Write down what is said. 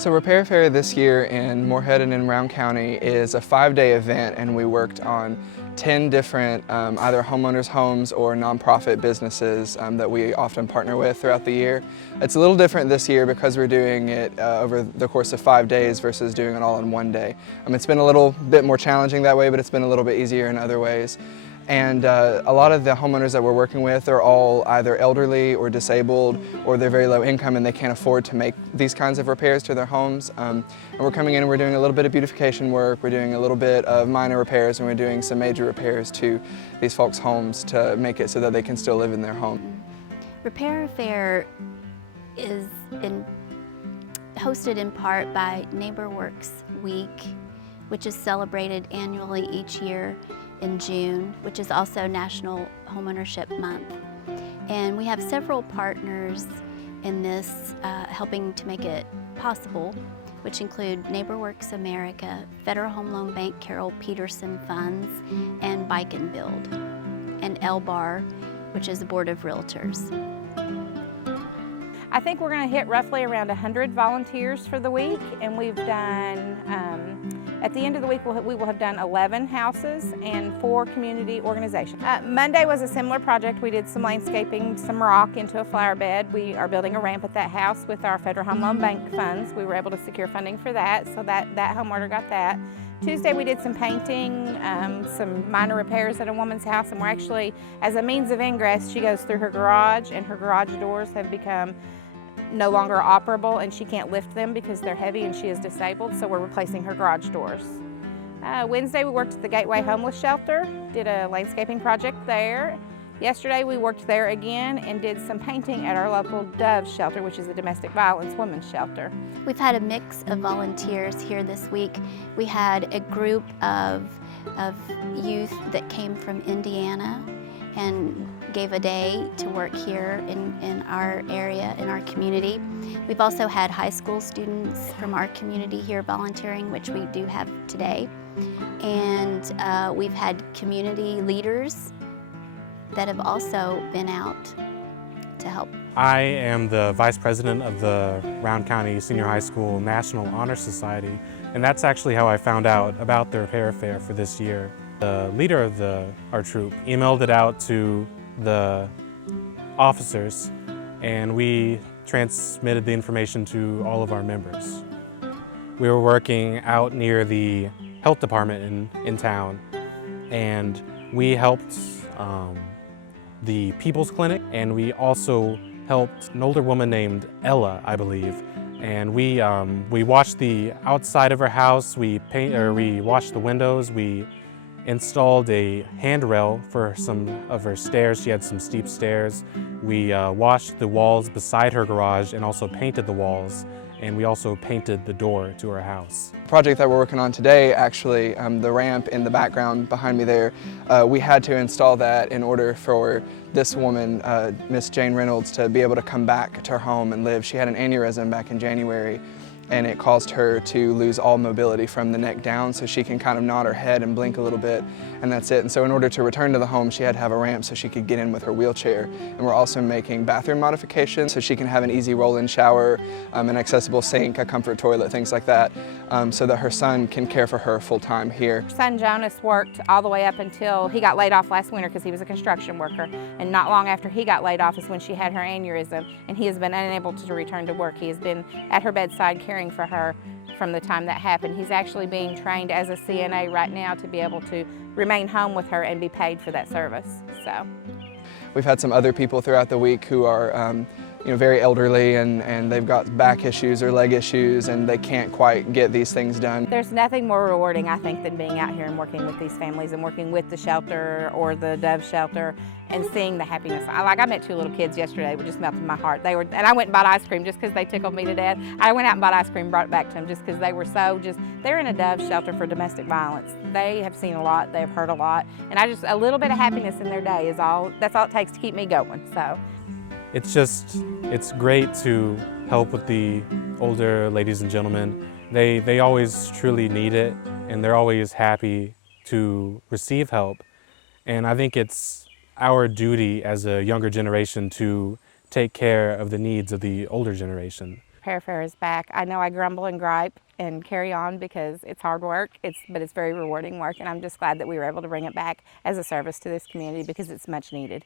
So Repair Fair this year in Moorhead and in Round County is a 5-day event, and we worked on 10 different either homeowners' homes or nonprofit businesses that we often partner with throughout the year. It's a little different this year because we're doing it over the course of 5 days versus doing it all in one day. It's been a little bit more challenging that way, but it's been a little bit easier in other ways. And a lot of the homeowners that we're working with are all either elderly or disabled, or they're very low income and they can't afford to make these kinds of repairs to their homes. And we're coming in and we're doing a little bit of beautification work, we're doing a little bit of minor repairs, and we're doing some major repairs to these folks' homes to make it so that they can still live in their home. Repair Fair is hosted in part by NeighborWorks Week, which is celebrated annually each year in June, which is also National Homeownership Month. And we have several partners in this helping to make it possible, which include NeighborWorks America, Federal Home Loan Bank Carol Peterson Funds, and Bike and Build, and LBAR, which is the Board of Realtors. I think we're going to hit roughly around 100 volunteers for the week, and we've done, at the end of the week we will have done 11 houses and 4 community organizations. Monday was a similar project. We did some landscaping, some rock into a flower bed. We are building a ramp at that house with our Federal Home Loan Bank funds. We were able to secure funding for that, so that homeowner got that. Tuesday we did some painting, some minor repairs at a woman's house, and we're actually, as a means of ingress, she goes through her garage, and her garage doors have become no longer operable, and she can't lift them because they're heavy and she is disabled, so we're replacing her garage doors. Wednesday we worked at the Gateway Homeless Shelter, did a landscaping project there. Yesterday we worked there again and did some painting at our local Dove shelter, which is a domestic violence women's shelter. We've had a mix of volunteers here this week. We had a group of youth that came from Indiana and gave a day to work here in our area, in our community. We've also had high school students from our community here volunteering, which we do have today. And we've had community leaders that have also been out to help. I am the Vice President of the Round County Senior High School National Honor Society, and that's actually how I found out about the Repair Fair for this year. The leader of our troop emailed it out to the officers, and we transmitted the information to all of our members. We were working out near the health department in town, and we helped the People's Clinic, and we also helped an older woman named Ella, I believe. And we washed the outside of her house, we washed the windows, we installed a handrail for some of her stairs. She had some steep stairs. We washed the walls beside her garage and also painted the walls. And we also painted the door to her house. The project that we're working on today, actually, the ramp in the background behind me there, we had to install that in order for this woman, Miss Jane Reynolds, to be able to come back to her home and live. She had an aneurysm back in January, and it caused her to lose all mobility from the neck down, so she can kind of nod her head and blink a little bit, and that's it. And so in order to return to the home, she had to have a ramp so she could get in with her wheelchair. And we're also making bathroom modifications so she can have an easy roll-in shower, an accessible sink, a comfort toilet, things like that, so that her son can care for her full-time here. Her son Jonas worked all the way up until he got laid off last winter because he was a construction worker, and not long after he got laid off is when she had her aneurysm, and he has been unable to return to work. He has been at her bedside caring for her from the time that happened. He's actually being trained as a CNA right now to be able to remain home with her and be paid for that service. So we've had some other people throughout the week who are very elderly, and they've got back issues or leg issues, and they can't quite get these things done. There's nothing more rewarding, I think, than being out here and working with these families and working with the shelter or the Dove shelter and seeing the happiness. I met 2 little kids yesterday, it just melted my heart. And I went and bought ice cream just because they tickled me to death. I went out and bought ice cream and brought it back to them just because they were they're in a Dove shelter for domestic violence. They have seen a lot, they've heard a lot, and a little bit of happiness in their day that's all it takes to keep me going. So it's great to help with the older ladies and gentlemen. They always truly need it, and they're always happy to receive help. And I think it's our duty as a younger generation to take care of the needs of the older generation. Pear Fair is back. I know I grumble and gripe and carry on because it's hard work, but it's very rewarding work, and I'm just glad that we were able to bring it back as a service to this community because it's much needed.